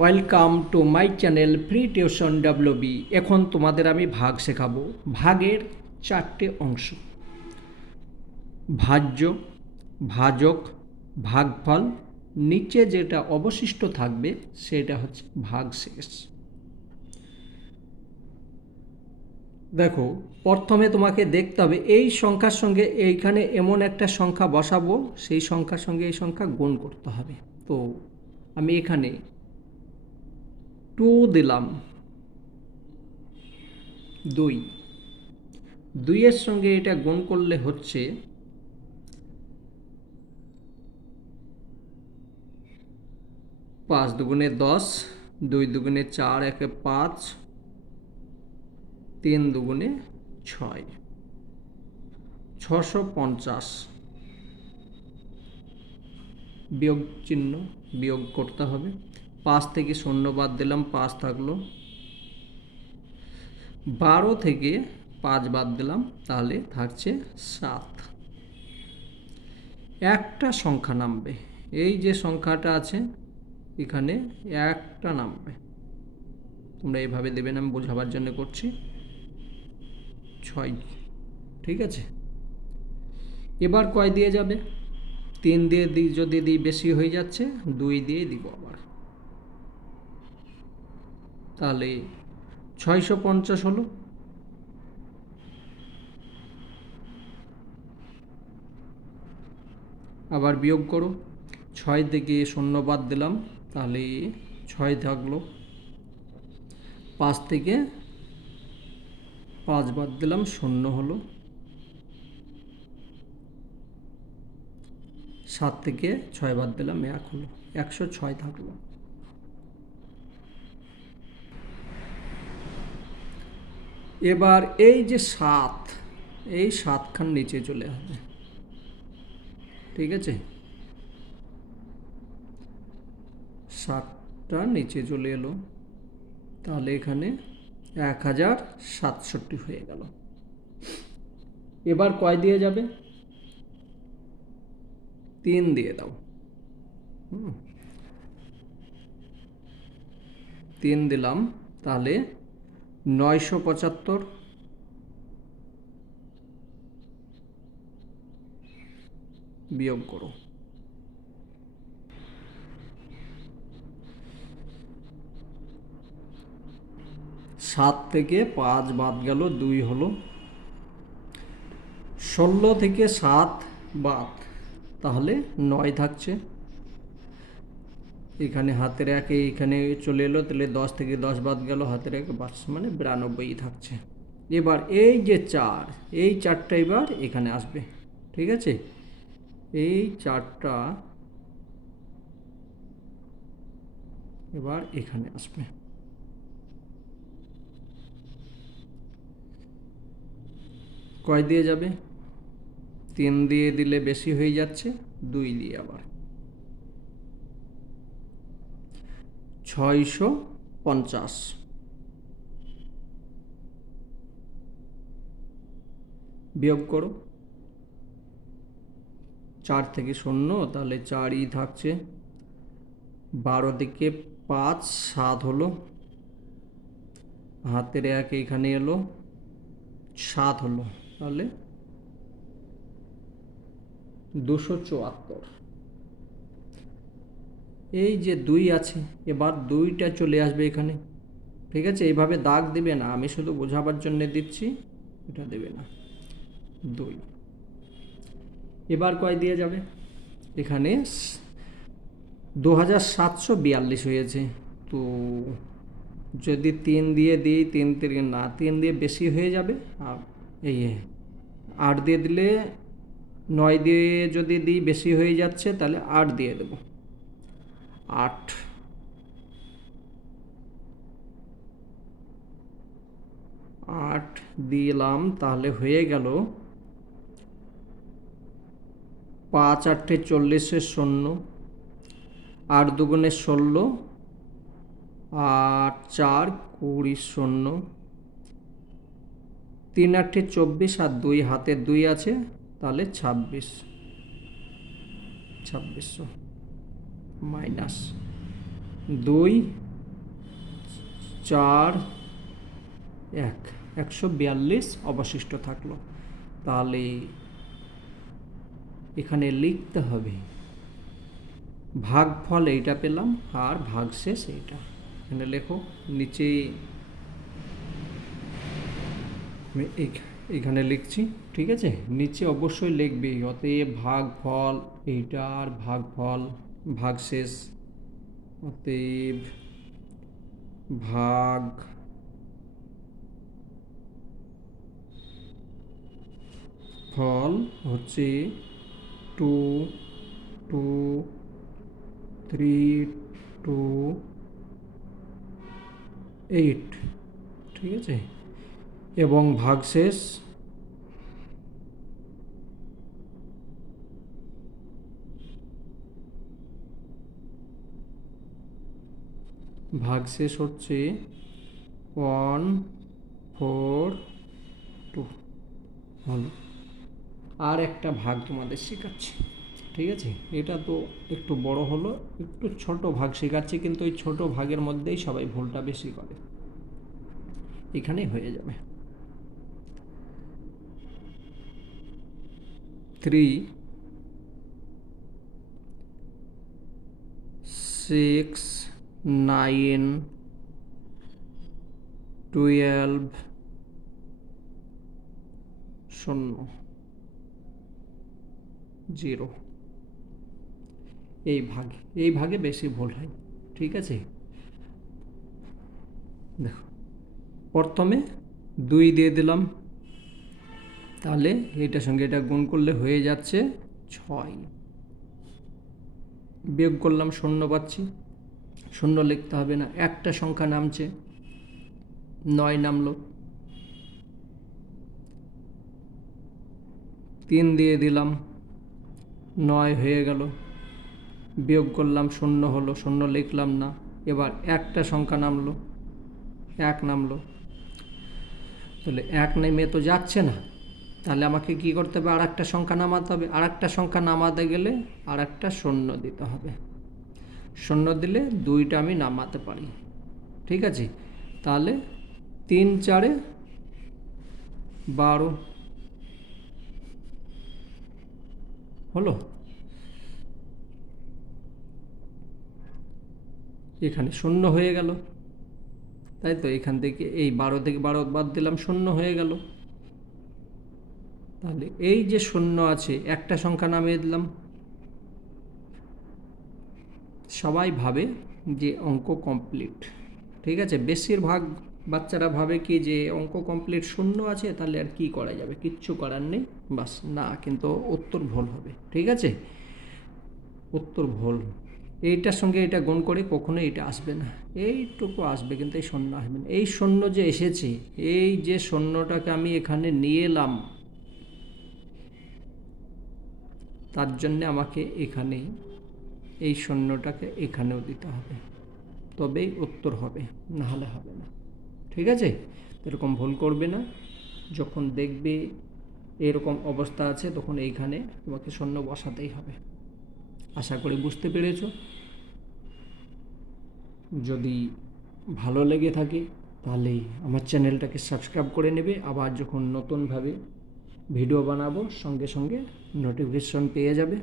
Welcome to my channel free tuition WB. এখন তোমাদের আমি ভাগ শেখাবো। ভাগের চারটে অংশ: ভাজ্য, ভাজক, ভাগফল। নিচে যেটা অবশিষ্ট থাকবে সেটা হচ্ছে ভাগশেষ। দেখো, প্রথমে তোমাকে দেখতে হবে এই সংখ্যার সঙ্গে এইখানে এমন একটা সংখ্যা বসাবো, সেই সংখ্যার সঙ্গে এই সংখ্যা গুণ করতে হবে। তো আমি এখানে 2 দিলাম, 2 এর সঙ্গে এটা গুণ করলে হচ্ছে 5 দুগুণে 10, 2 দুগুণে 4, 1 5, 3 দুগুণে 6, 650। বিয়োগ চিহ্ন, বিয়োগ করতে হবে। 5 থেকে 0 বাদ দিলাম, 5 থাকলো। 12 থেকে 5 বাদ দিলাম, তাহলে থাকছে 7। একটা সংখ্যা নামবে, এই যে সংখ্যাটা আছে এখানে একটা নামবে। তোমরা এইভাবে দেবেন, আমি বোঝাবার জন্য করছি। 6, ঠিক আছে। এবার কয় দিয়ে যাবে? 3 দিয়ে দিই, যদি দিই বেশি হয়ে যাচ্ছে 2 দিয়ে দিব আবার, তাহলে 650 হলো। আবার বিয়োগ করো, 6 থেকে 0 বাদ দিলাম, তাহলে 6 থাকলো। 5 থেকে 5 বাদ দিলাম, 0 হলো। 7 থেকে 6 বাদ দিলাম, 1 হলো। 106 থাকলো। এবার এই যে 7, এই 7 খান নিচে চলে আসবে, ঠিক আছে। 7টা নিচে চলে এলো, তাহলে এখানে 1067 হয়ে গেল। এবার কয় দিয়ে যাবে? 3 দিয়ে দাও। 3 দিলাম, তাহলে 975। বিয়োগ করো, 7 থেকে 5 বাদ গেল, 2 হলো। 16 থেকে 7 বাদ, তাহলে 9 থাকছে। এখানে হাতের 1 এইখানে চলে এলো, তাহলে 10 থেকে 10 বাদ গেল, হাতের 1 বাস, মানে 92 থাকছে। এবার এই যে 4, এই 4টা এবার এখানে আসবে, ঠিক আছে। এই 4টা এবার এখানে আসবে। কয় দিয়ে যাবে? 3 দিয়ে দিলে বেশি হয়ে যাচ্ছে, 2 দিয়ে আবার 650। বিয়োগ করো, 4 থেকে 0, তাহলে 4ই থাকছে। 12 থেকে 5, 7 হলো। হাতের 1 এখানে এলো, 7 হলো, তাহলে 274। এই যে 2 আছে, এবার 2টা চলে আসবে এখানে, ঠিক আছে। এইভাবে দাগ দেবে না, আমি শুধু বোঝাবার জন্য দিচ্ছি, এটা দেবে না। 2 এবার কয় দিয়ে যাবে? এখানে 2742 হয়েছে। তো যদি 3 দিয়ে দিই, 3 থেকে না, 3 দিয়ে বেশি হয়ে যাবে। আর এই 8 দিয়ে দিলে, 9 দিয়ে যদি দিই বেশি হয়ে যাচ্ছে, তাহলে 8 দিয়ে দেব। 8 দিলাম, তাহলে হয়ে গেল 5 8 40 0, 8 দুগুণে 16, 8 4 20 0, 3 8 24, আর 2 হাতের 2 আছে, তাহলে 2600 মাইনাস 2 4 1 142 অবশিষ্ট থাকলো। তাহলে এখানে লিখতে হবে ভাগফল এইটা পেলাম আর ভাগশেষ এইটা। এখানে লেখো, নিচে আমি এইখানে লিখছি, ঠিক আছে? নিচে অবশ্যই লিখবে অতএব ভাগফল এইটা আর ভাগফল ভাগশেষ, অতএব ভাগ ফল হচ্ছে 2 2 3 2 8, ঠিক আছে? এবং ভাগশেষ হচ্ছে 1 4 2 হলো। আর একটা ভাগ তোমাদের শেখাচ্ছি, ঠিক আছে? এটা তো একটু বড় হলো, একটু ছোট ভাগ শেখাচ্ছি, কিন্তু ওই ছোট ভাগের মধ্যেই সবাই ভুলটা বেশি করে। এখানেই হয়ে যাবে 3 6 9 12 0 0। এই ভাগে বেশি ভুল হয়, ঠিক আছে? দেখো, প্রথমে 2 দিয়ে দিলাম, তাহলে এটার সঙ্গে এটা গুণ করলে হয়ে যাচ্ছে 6। বিয়োগ করলাম, 0 পাচ্ছি, 0 লিখতে হবে না, একটা সংখ্যা নামছে, 9 নামলো। 3 দিয়ে দিলাম, 9 হয়ে গেল, বিয়োগ করলাম, 0 হলো, 0 লিখলাম না। এবার একটা সংখ্যা নামলো, 1 নামলো, তাহলে 1 নেমে তো যাচ্ছে না, তাহলে আমাকে কি করতে হবে? আর একটা সংখ্যা নামাতে হবে। আর একটা সংখ্যা নামাতে গেলে আর একটা 0 দিতে হবে। 0 দিলে 2টা আমি নামাতে পারি, ঠিক আছে? তাহলে 3 4 12 হলো। এখানে 0 হয়ে গেল, তাই তো? এখান থেকে এই 12 থেকে 12 বাদ দিলাম, 0 হয়ে গেল। তাহলে এই যে 0 আছে, একটা সংখ্যা নামিয়ে দিলাম। সবাই ভাবে যে অঙ্ক কমপ্লিট, ঠিক আছে? বেশিরভাগ বাচ্চারা ভাবে কি যে অঙ্ক কমপ্লিট, 0 আছে, তাহলে আর কি করা যাবে, কিচ্ছু করার নেই, বাস। না, কিন্তু উত্তর ভুল হবে, ঠিক আছে? উত্তর ভুল। এইটার সঙ্গে এটা গুণ করে কখনো এটা আসবে না, এইটুকু আসবে, কিন্তু এই 0 আসবে না। এই 0 যে এসেছে, এই যে 0টাকে আমি এখানে নিয়ে এলাম, তার জন্যে আমাকে এখানেই এই 0টাকে এখানেও দিতে হবে, তবেই উত্তর হবে, না হলে হবে না, ঠিক আছে? এরকম ভুল করবে না। যখন দেখবে এরকম অবস্থা আছে, তখন এইখানে তোমাকে 0 বসাতেই হবে। আশা করি বুঝতে পেরেছ। যদি ভালো লেগে থাকে তাহলে আমার চ্যানেলটাকে সাবস্ক্রাইব করে নেবে। আবার যখন নতুনভাবে ভিডিও বানাবো, সঙ্গে সঙ্গে নোটিফিকেশন পেয়ে যাবে।